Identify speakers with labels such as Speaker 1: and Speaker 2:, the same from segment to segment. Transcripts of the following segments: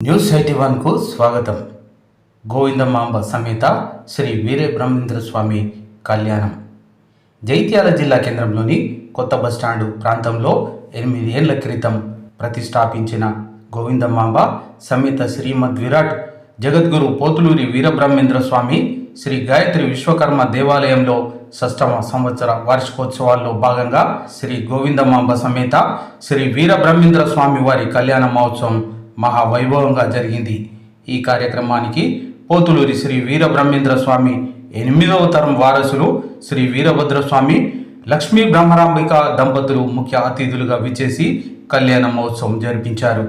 Speaker 1: News eighty వన్కు స్వాగతం. గోవిందమాంబ సమేత శ్రీ వీరబ్రహ్మేంద్ర స్వామి కళ్యాణం. జైత్యాల జిల్లా కేంద్రంలోని కొత్త బస్టాండు ప్రాంతంలో ఎనిమిది ఏళ్ళ క్రితం ప్రతిష్టాపించిన గోవిందమాంబ సమేత శ్రీమద్ విరాట్ జగద్గురు పోతులూరి వీరబ్రహ్మేంద్ర స్వామి శ్రీ గాయత్రి విశ్వకర్మ దేవాలయంలో షష్టమ సంవత్సర వార్షికోత్సవాల్లో భాగంగా శ్రీ గోవిందమాంబ సమేత శ్రీ వీరబ్రహ్మేంద్ర స్వామి వారి కళ్యాణ మహోత్సవం మహావైభవంగా జరిగింది. ఈ కార్యక్రమానికి పోతులూరి శ్రీ వీరబ్రహ్మేంద్ర స్వామి ఎనిమిదవ తరం వారసులు శ్రీ వీరభద్ర స్వామి లక్ష్మీ బ్రహ్మరాంబిక దంపతులు ముఖ్య అతిథులుగా విచ్చేసి కళ్యాణ మహోత్సవం జరిపించారు.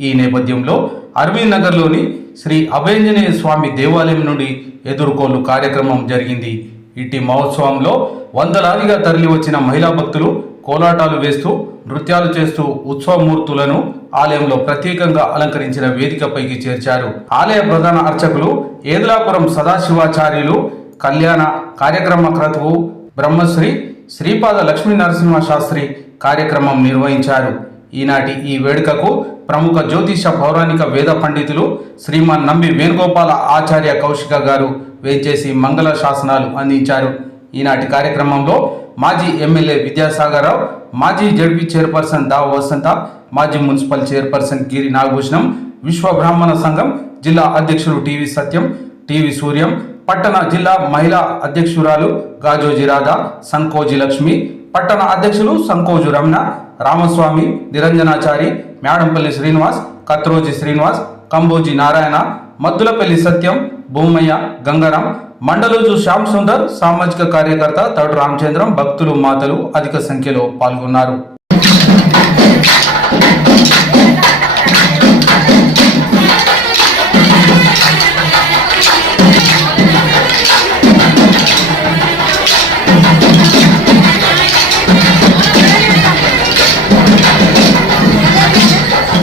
Speaker 1: ఈ నేపథ్యంలో అరవింద్ నగర్లోని శ్రీ అభయంజనేయ స్వామి దేవాలయం నుండి ఎదుర్కోలు కార్యక్రమం జరిగింది. ఇట్టి మహోత్సవంలో వందలాదిగా తరలి వచ్చిన మహిళా భక్తులు కోలాటాలు వేస్తూ నృత్యాలు చేస్తూ ఉత్సవమూర్తులను ఆలయంలో ప్రత్యేకంగా అలంకరించిన వేదికపైకి చేర్చారు. ఆలయ ప్రధాన అర్చకులు ఏదులాపురం సదాశివాచార్యులు కళ్యాణ కార్యక్రమ క్రతువు బ్రహ్మశ్రీ శ్రీపాద లక్ష్మీ నరసింహ శాస్త్రి కార్యక్రమం నిర్వహించారు. ఈనాటి ఈ వేడుకకు ప్రముఖ జ్యోతిష పౌరాణిక వేద పండితులు శ్రీమాన్ నంబి వేణుగోపాల ఆచార్య కౌశిక గారు వేచేసి మంగళ శాసనాలు అందించారు. ఈనాటి కార్యక్రమంలో మాజీ ఎమ్మెల్యే విద్యాసాగరరావు మాజీ జడ్పీ చైర్పర్సన్ దావ వసంత మాజీ మున్సిపల్ చైర్పర్సన్ గిరి నాగభూషణం విశ్వ బ్రాహ్మణ సంఘం జిల్లా అధ్యక్షులు టీవీ సత్యం టీవీ సూర్యం పట్టణ జిల్లా మహిళా అధ్యక్షురాలు గాజోజి రాధా సంకోజి లక్ష్మి పట్టణ అధ్యక్షులు సంకోజు రమణ రామస్వామి నిరంజనాచారి మేడంపల్లి శ్రీనివాస్ కత్రోజి శ్రీనివాస్ కంబోజి నారాయణ మద్దులపల్లి సత్యం భూమయ్య గంగారాం మండలోజు శ్యామ్ సుందర్ సామాజిక కార్యకర్త తడు రామచంద్రం భక్తులు మాతలు అధిక సంఖ్యలో పాల్గొన్నారు.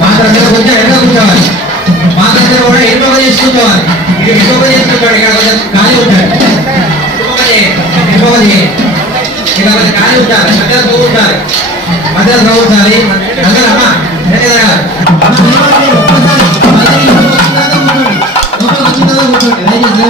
Speaker 2: మా దగ్గర కూర్చోవాలి మా దగ్గర కూడా ఎక్కువ చేసుకుంటావాలి ఇది ఎక్కువ చేసుకుంటాడు ఇక్కడ కొంచెం ఖాళీ ఉంటాడు ఎక్కువ ఇక్కడ కొంచెం ఖాళీ ఉంటారు మధ్యలో పోగు ఉంటారు మధ్యలో పోగు ఉండాలి అందరూ అమ్మా ఏం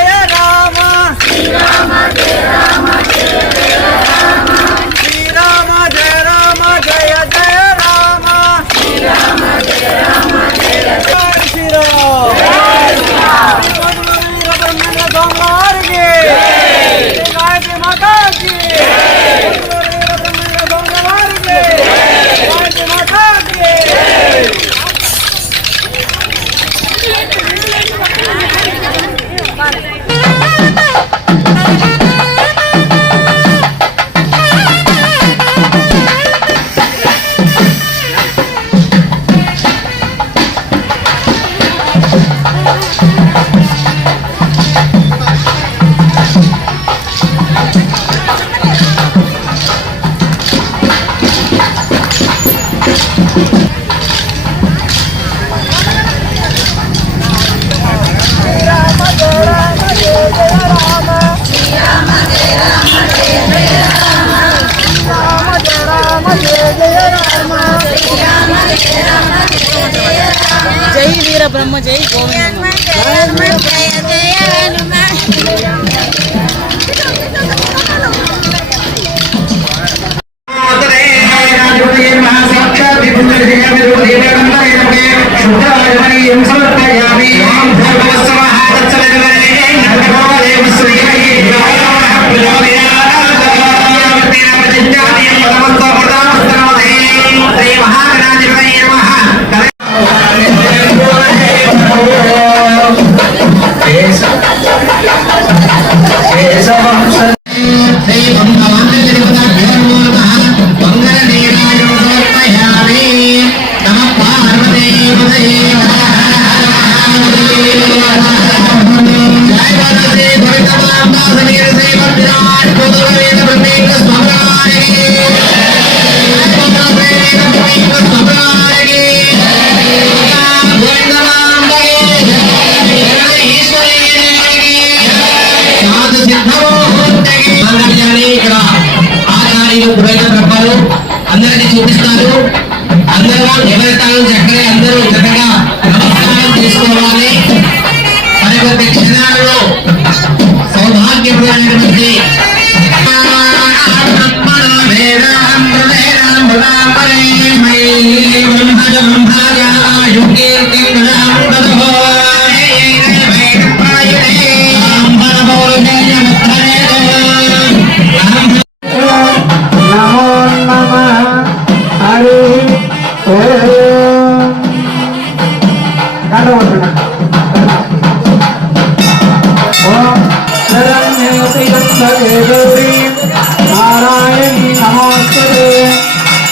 Speaker 2: நாராயணி நமஸ்தே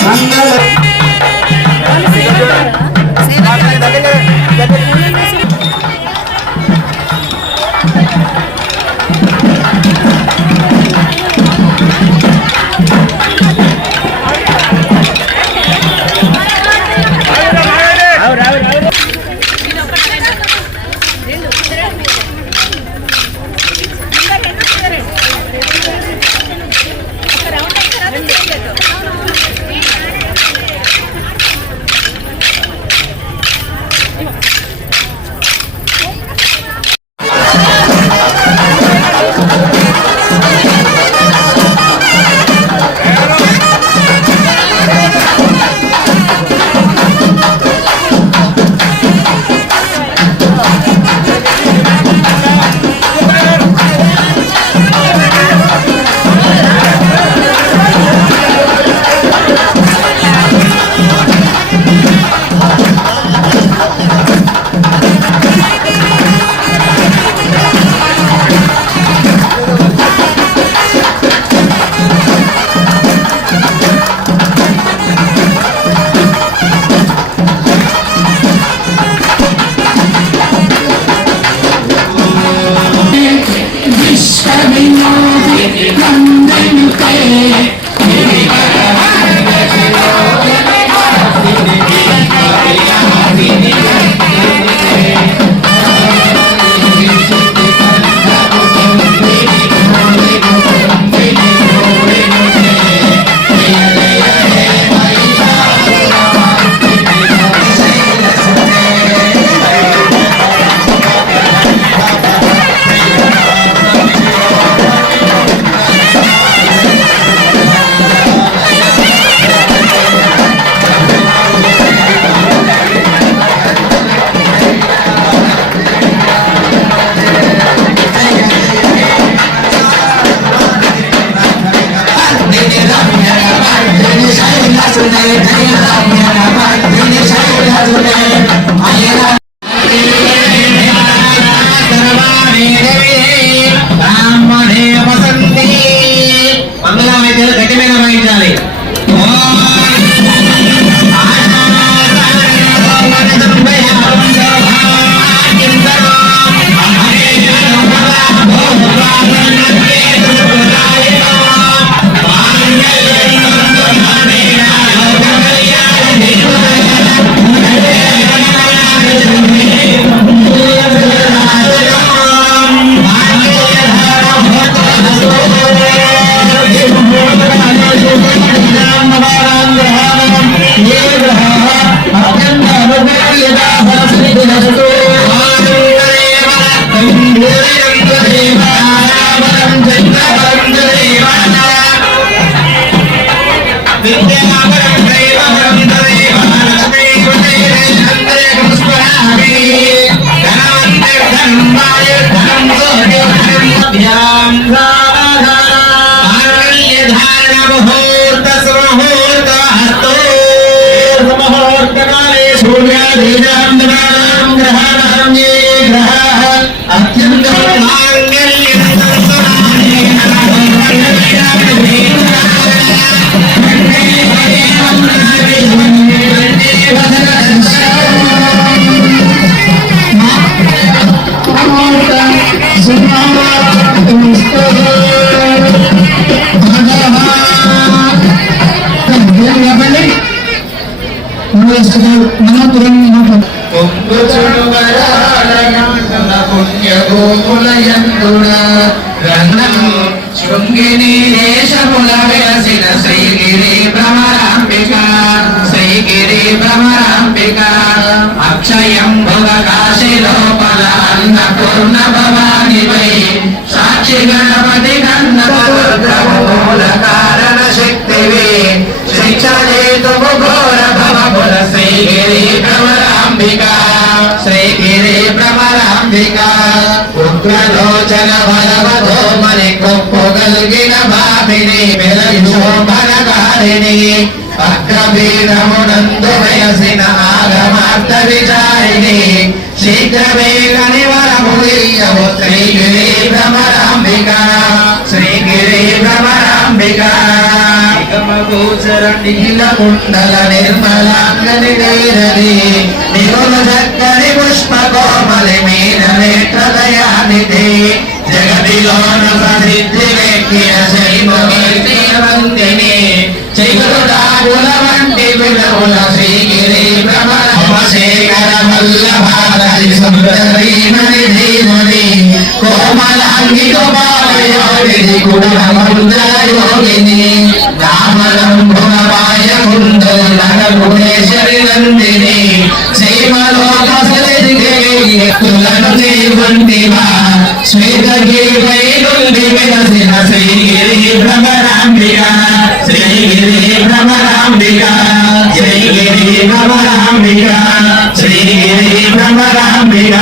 Speaker 2: மங்கள Thank you. मुहूर्ताभ्याम् धारणमुहूर्तस्मुहूर्तहस्तो मुहूर्तकाले सूर्याधीनाम् శృంగిని దేశముల వెలసిన శ్రీగిరి అగ్రవీరమునందు ఆగమార్థ విచారిణి శీఘ్రవేగని నివరముదీయము శ్రీగిరి భ్రమరాంబిక శ్రీగిరి భ్రమరాంబిక గోచర నిఖిల కుండల నిర్మలాంగని నేరని నిగుల చక్కని పుష్ప కోమలి మీన నేత్రదయానిధి జగతిలోన ప్రసిద్ధి వెక్కిన శైవవంతిని చిగురుడాగుల వంటి విలువల శ్రీగిరి భ్రమరశేఖర వల్లభారతి సుందరీమణి ధీమణి కోమలాంగి గోపాలయోగిని కుడమరుదయోగిని రామలంభునపాయ కుండల నగగుణేశ్వరి నందిని శ్రీమలోక సరిదిగేతులను దేవంతివా శ్వేతగిరిపై నుండి వెలసిన శ్రీగిరి భ్రమరాంబిక శ్రీగిరి భ్రమరాంబిక శ్రీగిరి భ్రమరాంబిక శ్రీగిరి భ్రమరాంబిక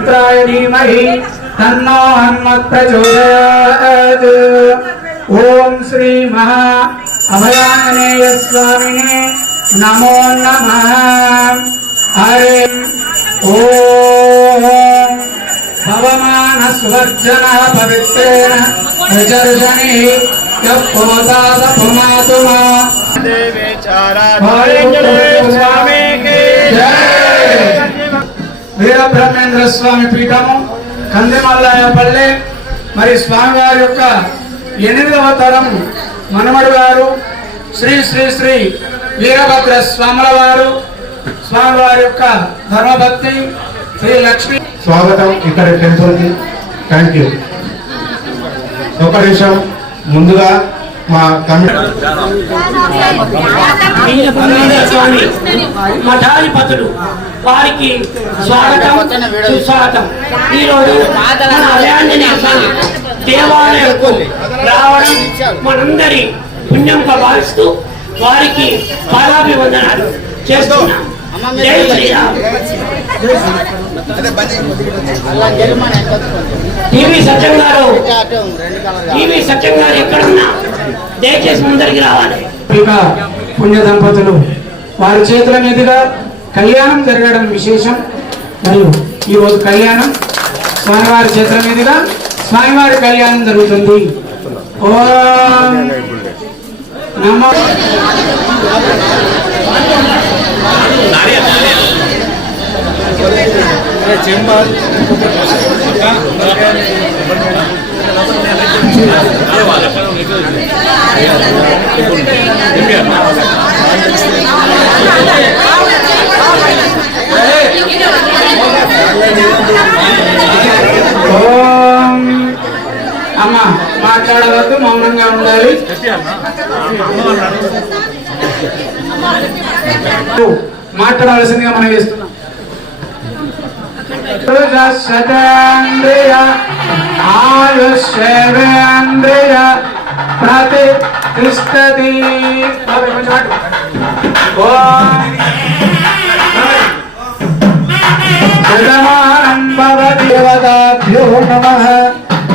Speaker 3: सुमित्राय धीमहि तन्नो हन्मत्प्रचोदयात् ॐ श्री महा अभयाननेय स्वामिने नमो नमः। हरे ॐ भवमानस्वर्जनः पवित्रेण विजर्जने यः पोता देवे चारा स्वामी की जय। వీరబ్రహ్మేంద్ర స్వామి పీఠము కందిమల్లాయపల్లె మరి స్వామివారి యొక్క ఎనిమిదవ తరం మనమడు గారు శ్రీ శ్రీ శ్రీ వీరభద్ర స్వాముల వారు స్వామివారి యొక్క ధర్మభక్తి శ్రీ లక్ష్మి.
Speaker 4: స్వాగతం ఇక్కడ టెంపుల్ థ్యాంక్ యూ ఒక నిమిషం ముందుగా మా కమిటీ
Speaker 5: స్వామి వారికి స్వాగతం సుస్వాగతం. ఈ రోజు మన అలయాన్ని స్వామి దేవాలయంకు రావడం మనందరి పుణ్యంగా భావిస్తూ వారికి పాదాభివందనాలు చేస్తున్నాం. జై శ్రీరామ్. టీవీ సత్యం గారు టీవీ సత్యం గారు ఎక్కడున్నా? దయచేసి ముందరికి రావాలి.
Speaker 3: ఇక పుణ్య దంపతులు వారి చేతుల మీదుగా కళ్యాణం జరగడం విశేషం. మరియు ఈరోజు కళ్యాణం స్వామివారి చేతుల మీదుగా స్వామివారి కళ్యాణం జరుగుతుంది. ఓం నమో ఓం అమ్మ మాట్లాడవద్దు మౌనంగా ఉండాలి. మాట్లాడవలసిందిగా మనం చేస్తున్నాం. శతేంద్రియ ఆయుష్యేంద్రియ ప్రతిష్టతి ఓం శతమానం భవతి
Speaker 4: దేవతాభ్యో నమః.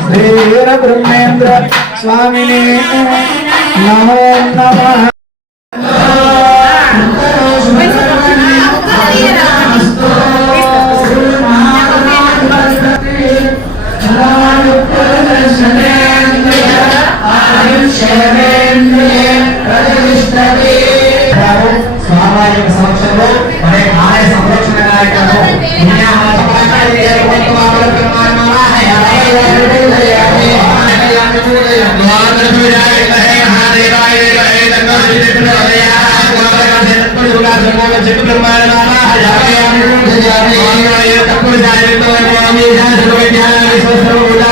Speaker 4: శ్రీర బ్రహ్మేంద్ర నమో నమ.
Speaker 6: స్వామివారి యొక్క సమక్షంలో మరి ఆలయ సంరక్షణ కార్యక్రమం స్వామి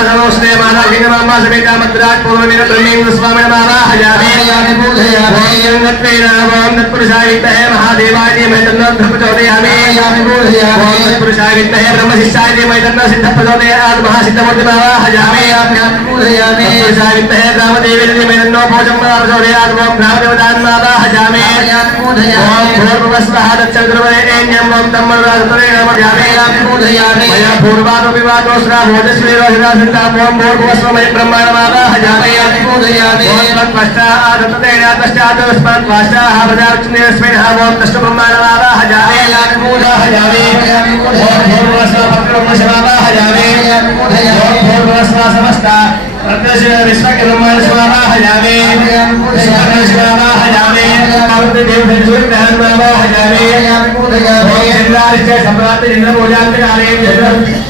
Speaker 6: नमोस्ते माता हिंगमामा समेता मद्राज पूर्वमेन ब्रह्मेन्द्र स्वामी माता हजारे यानि बोधयामि यंगत्वे नामं तत्पुरुषाय विद्महे महादेवाय धीमहि तन्नो प्रचोदयामि यानि बोधयामि। ओम तत्पुरुषाय विद्महे ब्रह्मशिष्याय धीमहि तन्नो सिद्धः प्रचोदयात् महासिद्धमूर्ति माता हजारे यानि बोधयामि। तत्पुरुषाय विद्महे ग्रामदेवे धीमहि तन्नो भोजं प्रचोदयात् ओम ग्रामदेवतान् माता हजामे यानि बोधयामि ओम भूर्भुवस्वः दक्षन्द्रवरेण्यं ओम तम्मरुदासुरेण नमः यामि। यानि बोधयामि। मया पूर्वादो विवादो श्रा भोजस्वेव हिरासि चिंताभ्यों भूर्भुवस्वै ब्रह्मणमादाह जातयाति पूजयाति भवत्पश्चादततेनातश्चादस्मात्वाश्चाः प्रजार्चनेऽस्मिन् भवत्तश्च ब्रह्मणमादाह जातयाति पूजाः जाते भूर्भुवस्वपत्रब्रह्मशमादाह जाते भूर्भुवस्वा समस्ता प्रत्यक्षविश्वकर्मानुस्वादाह जाते शिवानुस्वादाह जाते देवधर्मादाह जाते सम्राट इंद्र भोजांत काले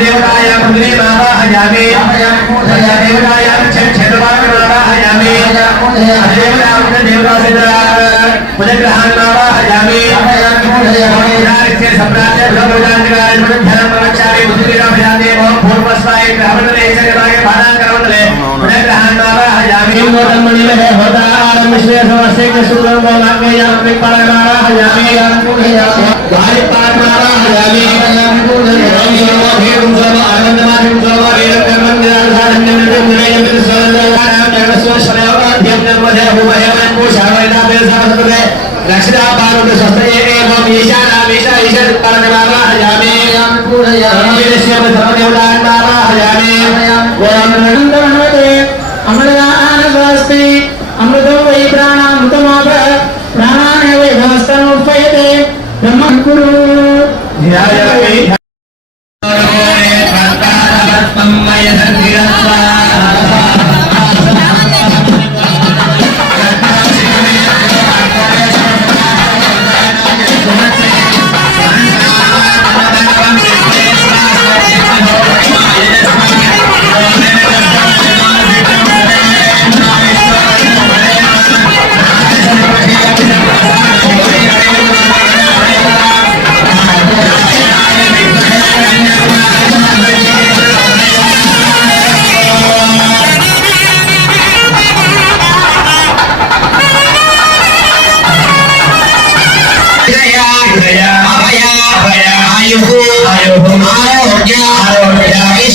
Speaker 6: देवतायां हजामे। देवतायां छठवान् हजामे। देवतां देवता से पुनर्ग्रहान् मावा हजामे सम्राज्य ब्रह्मजान्तिकारे धनम रक्षारे बुद्धिराम हजामे भूर्वस्वाये ब्राह्मणरे च गवाये भानां करवतले पुनर्ग्रह आखिरी मोदन मणि में है होता आरम मिश्रे वर्षे के सूर्य बोला के यहाँ पे पर मारा हजामे याम को हजामे भाई पार मारा हजामे याम को हजामे भी हे उजव आनंद मारे उजव रे कर्मन निराधारण्य निरंजन निरंजन सर्वदाराम नरस्व श्रेयवा ध्यम मधे हुमय को शावैदा पे सर्वदे रक्षिता पारुद शस्त्रे एवं ईशाना ईशा ईशा पर मारा हजामे याम को हजामे विश्व में धर्म देवता मारा हजामे वरम नंदन हते అమృతానస్తి అమృతం వై ప్రాణామృతమాప ప్రాణానే వై భాస్కరం ఉపయతే బ్రహ్మ కురు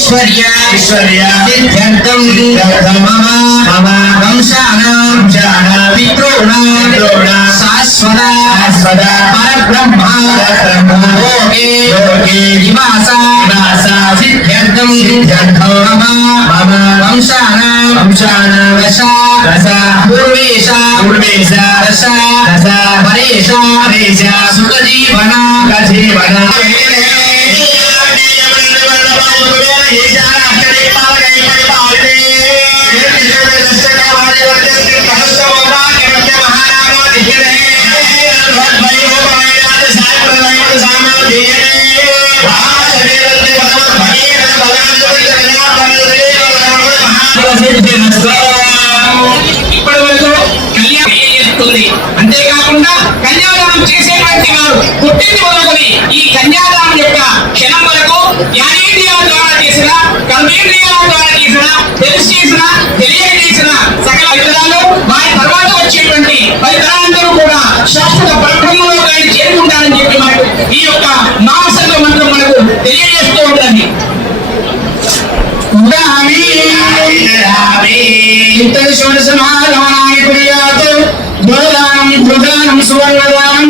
Speaker 7: ऐश्वर्या ऐश्वर्या सिद्ध्यर्थम मम मम। वंशानां वंशानां पितॄणां पितॄणां शाश्वता शाश्वता। परब्रह्मा परब्रह्मा। लोके लोके। निवासा निवासा। मम मम। वंशानां वंशानां दशा दशा। पूर्वेशा ఈ కన్యాదానం యొక్క క్షణం వరకు జ్ఞానేంద్రియాల ద్వారా చేసిన కర్మేంద్రియాల ద్వారా చేసిన తెలిసి చేసిన తెలియక చేసిన సకల ఫలితాలు వారి తర్వాత వచ్చేటువంటి ఫలితాలందరూ కూడా శాశ్వత బ్రహ్మంలో కానీ చేరుకుంటారని చెప్పి మనకు ఈ యొక్క మానసంగ మంత్రం మనకు తెలియజేస్తూ ఉంటుంది ఇంతటి షోడశ మహాదానాన్ని కుర్యాత్ దురదానం దుర్దానం సువర్ణదానం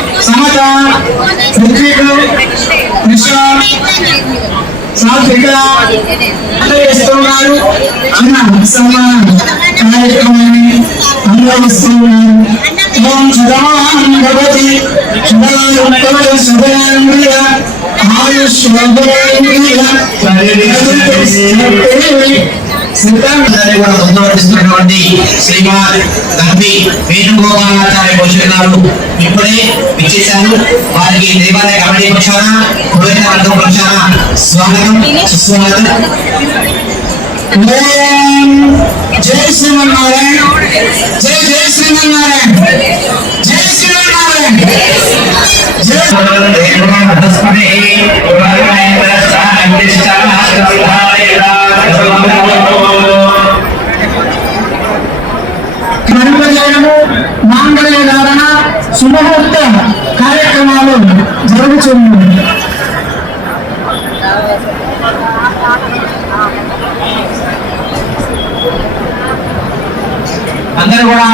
Speaker 7: సమత ఋత్విక్ కృష్ణ సాత్విక అందజేస్తున్నారు. అన్న సమాన కార్యక్రమాన్ని అందజేస్తున్నారు ఓం సదాం భగవతి సదాం సదాంద్రియ
Speaker 6: అందరినీ కూడా ముందువర్తిస్తున్నటువంటి శ్రీమాన్ గర్భి వేణుగోపాలాచార్య పోషకులు ఇప్పుడే విచ్చేశారు. వారికి దేవాలయ కమిటీ పక్షాన పురోహిత వర్గం పక్షాన స్వాగతం సుస్వాగతం.
Speaker 7: జై శ్రీమన్నారాయణ జై జై శ్రీమన్నారాయణ జై శ్రీమన్నారాయణ. జై కర్మజయము జరుగుతున్నాయి
Speaker 6: అందరూ కూడా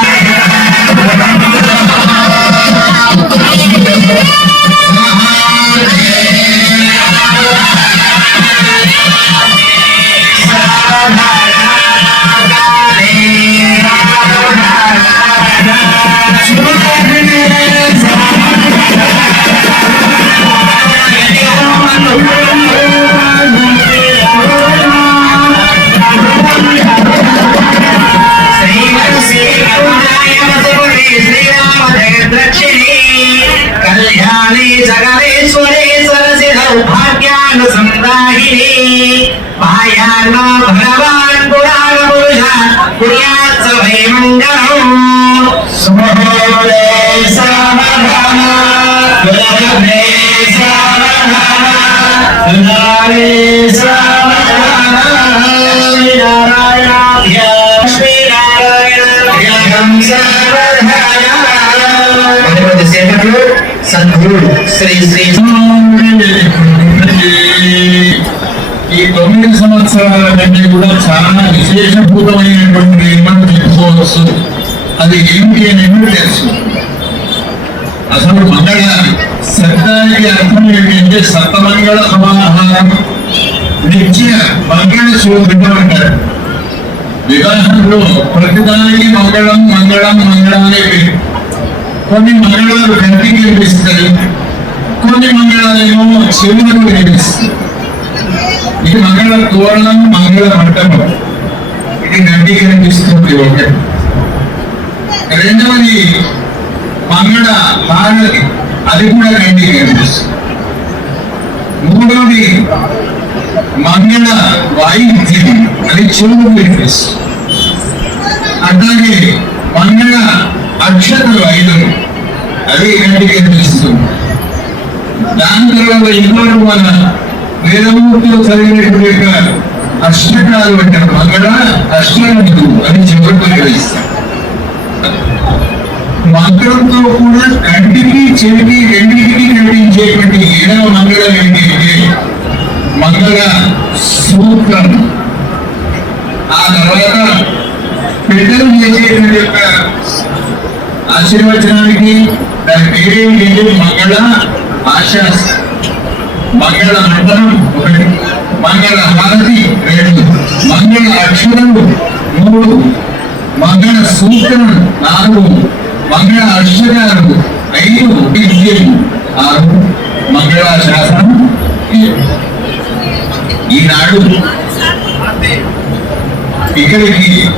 Speaker 6: శ్రీరామ
Speaker 7: సద్గురు శ్రీ శ్రీ
Speaker 8: ఈ తొమ్మిది సంవత్సరాల కంటే కూడా చాలా విశేషభూతమైనటువంటి మనం చెప్పుకోవచ్చు అది ఏమిటి అనేది తెలుసు. అసలు మంగళ శబ్దానికి అర్థం ఏంటంటే సప్తమంగళ సమాహారం. నిత్య మంగళ శోభితం అంటారు. వివాహంలో ప్రతిదానికి మంగళం మంగళం మంగళం అనే కొన్ని మంగళాలు కంటికి కనిపిస్తాయి. కొన్ని మంగళాలేమో చెవులకు కనిపిస్తాయి. ఇది మంగళ తోరణం మంగళ మంటపం ఇది గడ్డి కనిపిస్తుంది ఒకటి. రెండవది మంగళ హారతి అది కూడా గడ్డి కనిపిస్తుంది. మూడవది మంగళ వాయిద్యం అది చెవులకు కనిపిస్తుంది. అట్లాగే మంగళ అక్షతలు ఐదు అవి ఇంటికి కనిపిస్తుంది దాని తర్వాత ఇంకోటి మన వేదమూర్తులు చదివినటువంటి యొక్క అష్టకాలు అంటారు అక్కడ అష్టములు అని చివరికి నిర్వహిస్తారు మంత్రంతో కూడా కంటికి చెవికి రెండింటికి కనిపించేటువంటి ఏడవ మంగళం ఏంటి అంటే మంగళ సూత్రం. ఆ తర్వాత పెద్దలు చేసేటువంటి యొక్క ఆశీర్వచనానికి దాని పేరే లేదు మంగళ ఆశ. మంగళ మండలం ఒకటి. మంగళ హారతి రెండు. మంగళ అక్షరం మూడు. మంగళ సూత్రం నాలుగు. మంగళ అక్షరాలు ఐదు విద్యలు ఆరు. మంగళాశాసనం ఏడు. ఈనాడు ఇక్కడికి